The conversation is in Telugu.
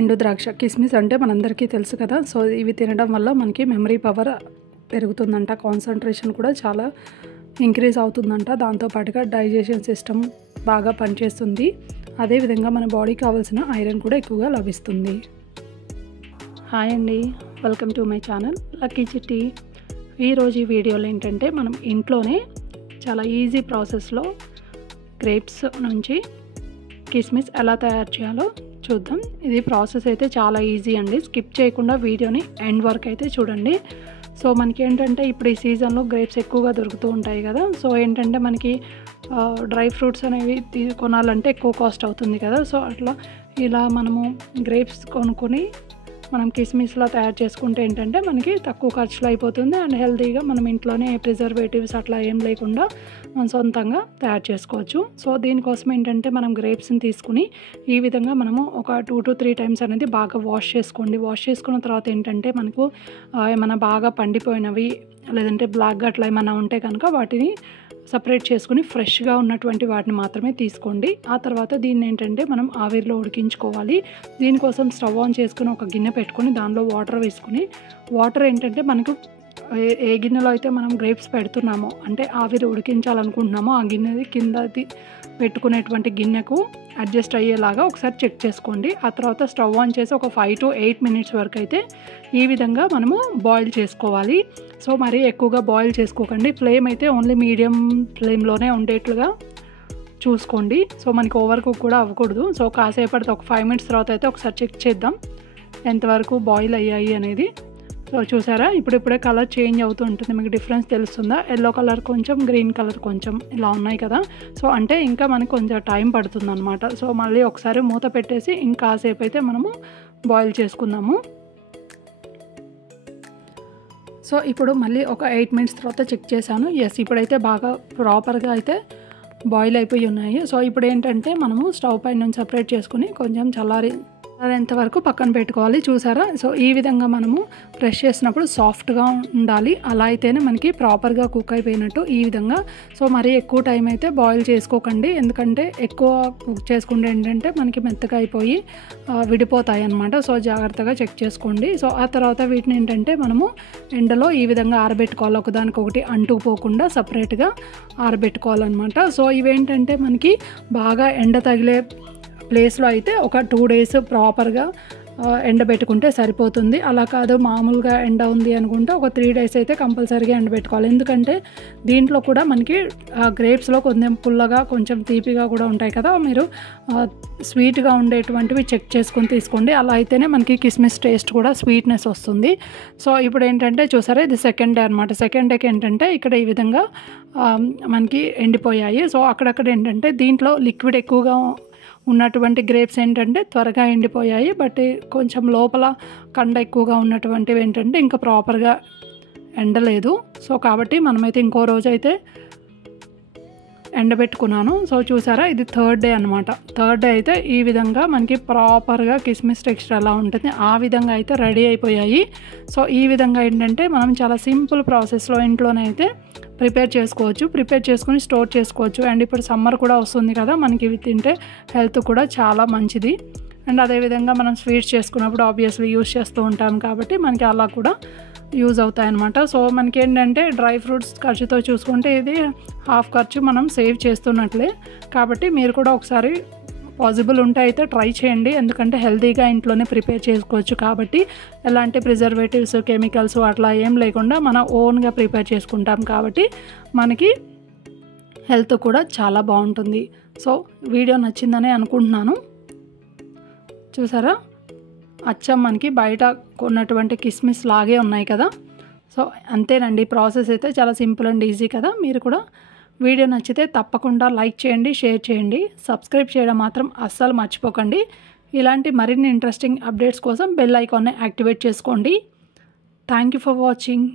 ఎండు ద్రాక్ష కిస్మిస్ అంటే మనందరికీ తెలుసు కదా. సో ఇవి తినడం వల్ల మనకి మెమరీ పవర్ పెరుగుతుందంట, కాన్సన్ట్రేషన్ కూడా చాలా ఇంక్రీజ్ అవుతుందంట. దాంతోపాటుగా డైజెషన్ సిస్టమ్ బాగా పనిచేస్తుంది. అదేవిధంగా మన బాడీకి కావాల్సిన ఐరన్ కూడా ఎక్కువగా లభిస్తుంది. హాయ్ అండి, welcome to my channel lucky చిట్టి. ఈరోజు ఈ వీడియోలో ఏంటంటే మనం ఇంట్లోనే చాలా ఈజీ ప్రాసెస్లో గ్రేప్స్ నుంచి కిస్మిస్ ఎలా తయారు చేయాలో చూద్దాం. ఇది ప్రాసెస్ అయితే చాలా ఈజీ అండి. స్కిప్ చేయకుండా వీడియోని ఎండ్ వరకు అయితే చూడండి. సో మనకి ఏంటంటే ఇప్పుడు ఈ సీజన్లో గ్రేప్స్ ఎక్కువగా దొరుకుతూ ఉంటాయి కదా. సో ఏంటంటే మనకి డ్రై ఫ్రూట్స్ అనేవి కొనాలంటే ఎక్కువ కాస్ట్ అవుతుంది కదా. సో అట్లా ఇలా మనము గ్రేప్స్ కొనుక్కొని మనం కిస్మిస్లా తయారు చేసుకుంటే ఏంటంటే మనకి తక్కువ ఖర్చులో అయిపోతుంది అండ్ హెల్తీగా మనం ఇంట్లోనే ప్రిజర్వేటివ్స్ అట్లా ఏం లేకుండా మనం సొంతంగా తయారు చేసుకోవచ్చు. సో దీనికోసం ఏంటంటే మనం గ్రేప్స్ని తీసుకుని ఈ విధంగా మనము ఒక 2 to 3 టైమ్స్ అనేది బాగా వాష్ చేసుకోండి. వాష్ చేసుకున్న తర్వాత ఏంటంటే మనకు ఏమైనా బాగా పండిపోయినవి లేదంటే బ్లాక్గా అట్లా ఏమైనా ఉంటే కనుక వాటిని సపరేట్ చేసుకుని ఫ్రెష్గా ఉన్నటువంటి వాటిని మాత్రమే తీసుకోండి. ఆ తర్వాత దీన్ని ఏంటంటే మనం ఆవిరిలో ఉడికించుకోవాలి. దీనికోసం స్టవ్ ఆన్ చేసుకుని ఒక గిన్నె పెట్టుకొని దానిలో వాటర్ వేసుకుని, వాటర్ ఏంటంటే మనకు ఏ గిన్నెలో అయితే మనం గ్రేప్స్ పెడుతున్నామో అంటే ఆవిరి ఉడికించాలనుకుంటున్నామో ఆ గిన్నెది కిందది పెట్టుకునేటువంటి గిన్నెకు అడ్జస్ట్ అయ్యేలాగా ఒకసారి చెక్ చేసుకోండి. ఆ తర్వాత స్టవ్ ఆన్ చేసి ఒక 5 to 8 మినిట్స్ వరకు అయితే ఈ విధంగా మనము బాయిల్ చేసుకోవాలి. సో మరీ ఎక్కువగా బాయిల్ చేసుకోకండి. ఫ్లేమ్ అయితే ఓన్లీ మీడియం ఫ్లేమ్లోనే ఉండేట్లుగా చూసుకోండి. సో మనకి ఓవర్ కుక్ కూడా అవ్వకూడదు. సో కాసేపటితో ఒక 5 మినిట్స్ తర్వాత అయితే ఒకసారి చెక్ చేద్దాం ఎంతవరకు బాయిల్ అయ్యాయి అనేది. సో చూసారా, ఇప్పుడిప్పుడే కలర్ చేంజ్ అవుతూ ఉంటుంది. మీకు డిఫరెన్స్ తెలుస్తుందా? ఎల్లో కలర్ కొంచెం, గ్రీన్ కలర్ కొంచెం ఇలా ఉన్నాయి కదా. సో అంటే ఇంకా మనకు కొంచెం టైం పడుతుంది అనమాట. సో మళ్ళీ ఒకసారి మూత పెట్టేసి ఇంకాసేపు అయితే మనము బాయిల్ చేసుకుందాము. సో ఇప్పుడు మళ్ళీ ఒక 8 మినిట్స్ తర్వాత చెక్ చేశాను. ఎస్, ఇప్పుడైతే బాగా ప్రాపర్గా అయితే బాయిల్ అయిపోయి ఉన్నాయి. సో ఇప్పుడు ఏంటంటే మనము స్టవ్ పైన నుంచి సపరేట్ చేసుకుని కొంచెం చల్లారేంత వరకు పక్కన పెట్టుకోవాలి. చూసారా, సో ఈ విధంగా మనము ప్రెస్ చేసినప్పుడు సాఫ్ట్గా ఉండాలి. అలా అయితేనే మనకి ప్రాపర్గా కుక్ అయిపోయినట్టు. ఈ విధంగా సో మరీ ఎక్కువ టైం అయితే బాయిల్ చేసుకోకండి, ఎందుకంటే ఎక్కువ కుక్ చేసుకుంటే ఏంటంటే మనకి మెత్తగా అయిపోయి విడిపోతాయి అన్నమాట. సో జాగ్రత్తగా చెక్ చేసుకోండి. సో ఆ తర్వాత వీటిని ఏంటంటే మనము ఎండలో ఈ విధంగా ఆరబెట్టుకోవాలి. ఒకదానికొకటి అంటుకుపోకుండా సపరేట్గా ఆరబెట్టుకోవాలన్నమాట. సో ఇవేంటంటే మనకి బాగా ఎండ తగిలే ప్లేస్లో అయితే ఒక 2 days ప్రాపర్గా ఎండబెట్టుకుంటే సరిపోతుంది. అలా కాదు మామూలుగా ఎండ ఉంది అనుకుంటే ఒక 3 days అయితే కంపల్సరీగా ఎండబెట్టుకోవాలి. ఎందుకంటే దీంట్లో కూడా మనకి గ్రేప్స్లో కొంచెం పుల్లగా కొంచెం తీపిగా కూడా ఉంటాయి కదా. మీరు స్వీట్గా ఉండేటువంటివి చెక్ చేసుకొని తీసుకోండి. అలా అయితేనే మనకి కిస్మిస్ టేస్ట్ కూడా స్వీట్నెస్ వస్తుంది. సో ఇప్పుడు ఏంటంటే చూసారా, ఇది సెకండ్ డే అనమాట. సెకండ్ డేకి ఏంటంటే ఇక్కడ ఈ విధంగా మనకి ఎండిపోయాయి. సో అక్కడక్కడ ఏంటంటే దీంట్లో లిక్విడ్ ఎక్కువగా ఉన్నటువంటి గ్రేప్స్ ఏంటంటే త్వరగా ఎండిపోయాయి. బట్ కొంచెం లోపల కండ ఎక్కువగా ఉన్నటువంటివి ఏంటంటే ఇంకా ప్రాపర్గా ఎండలేదు. సో కాబట్టి మనమైతే ఇంకో రోజు అయితే ఎండబెట్టుకున్నాను. సో చూసారా, ఇది థర్డ్ డే అనమాట. థర్డ్ డే అయితే ఈ విధంగా మనకి ప్రాపర్గా కిస్మిస్ టెక్స్చర్ ఎలా ఉంటుంది ఆ విధంగా అయితే రెడీ అయిపోయాయి. సో ఈ విధంగా ఏంటంటే మనం చాలా సింపుల్ ప్రాసెస్లో ఇంట్లోనే అయితే ప్రిపేర్ చేసుకోవచ్చు. ప్రిపేర్ చేసుకుని స్టోర్ చేసుకోవచ్చు. అండ్ ఇప్పుడు సమ్మర్ కూడా వస్తుంది కదా, మనకి ఇవి తింటే హెల్త్ కూడా చాలా మంచిది. అండ్ అదేవిధంగా మనం స్వీట్స్ చేసుకున్నప్పుడు ఆబ్వియస్లీ యూజ్ చేస్తూ ఉంటాం కాబట్టి మనకి అలా కూడా యూజ్ అవుతాయన్నమాట. సో మనకి ఏంటంటే డ్రై ఫ్రూట్స్ ఖర్చుతో చూసుకుంటే ఇది హాఫ్ ఖర్చు మనం సేవ్ చేస్తున్నట్లే. కాబట్టి మీరు కూడా ఒకసారి పాసిబుల్ ఉంటే అయితే ట్రై చేయండి. ఎందుకంటే హెల్తీగా ఇంట్లోనే ప్రిపేర్ చేసుకోవచ్చు కాబట్టి ఎలాంటి ప్రిజర్వేటివ్స్, కెమికల్స్ అట్లా ఏం లేకుండా మన ఓన్గా ప్రిపేర్ చేసుకుంటాం కాబట్టి మనకి హెల్త్ కూడా చాలా బాగుంటుంది. సో వీడియో నచ్చిందని అనుకుంటున్నాను. చూసారా, అచ్చం మనకి బయట కొన్నటువంటి కిస్మిస్ లాగే ఉన్నాయి కదా. సో అంతేనండి, ప్రాసెస్ అయితే చాలా సింపుల్ అండ్ ఈజీ కదా. మీరు కూడా వీడియో నచ్చితే తప్పకుండా లైక్ చేయండి, షేర్ చేయండి, సబ్స్క్రైబ్ చేయడం మాత్రం అస్సలు మర్చిపోకండి. ఇలాంటి మరిన్ని ఇంట్రెస్టింగ్ అప్డేట్స్ కోసం బెల్ ఐకాన్ని యాక్టివేట్ చేసుకోండి. Thank you for watching.